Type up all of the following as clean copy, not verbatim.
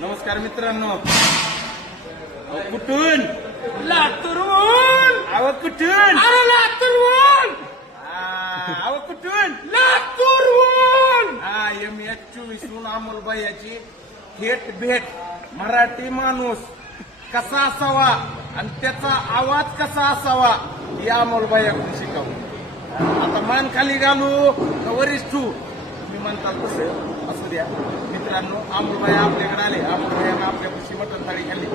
नमस्कार मित्रांनो. कुठून? लातूरहून. अहो कुठून? अरे लातूरहून. अहो कुठून? लातूरहून. MH24 अमोलबाई याची थेट भेट. मराठी माणूस कसा असावा आणि त्याचा आवाज कसा असावा या अमोलबाईकडून शिकावं. आता मान खाली घालू का वरिष्ठ तुम्ही म्हणतात तसं असू द्या. मित्रांनो, अमोलबाई आपल्याकडे आले. अमोलबाईनं आपल्यापाशी मटण थाळी खाल्ली.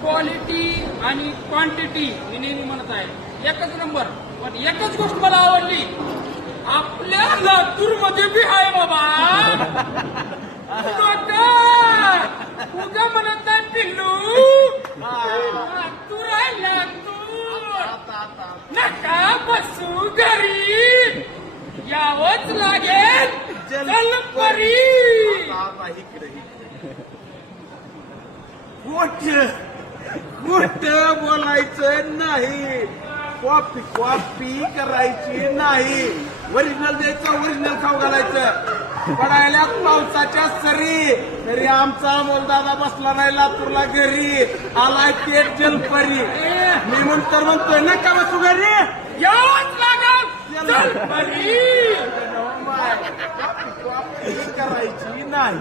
क्वालिटी आणि क्वांटिटी मी नेहमी म्हणत आहे एकच नंबर. पण एकच गोष्ट मला आवडली, आपल्या लातूर मध्ये बी आहे बाबा. उगा म्हणत नाही पिल्लू. लातूर आहे लातूर. नका बसू घरी, यावंच लागेल जलपरी. इकडे गोष्ट बोलायचं नाही, कॉपी करायची नाही. ओरिजिनल द्यायचं, ओरिजिनल खाऊ घालायचं. पडायला पावसाच्या सरी तरी आमचा अमोलदादा बसला नाही लातूरला घरी. आलाय पेट जलपरी. मी म्हणतोय नका बसू घरी, यावंच लागेल जलपरी. कॉपी करायची नाही.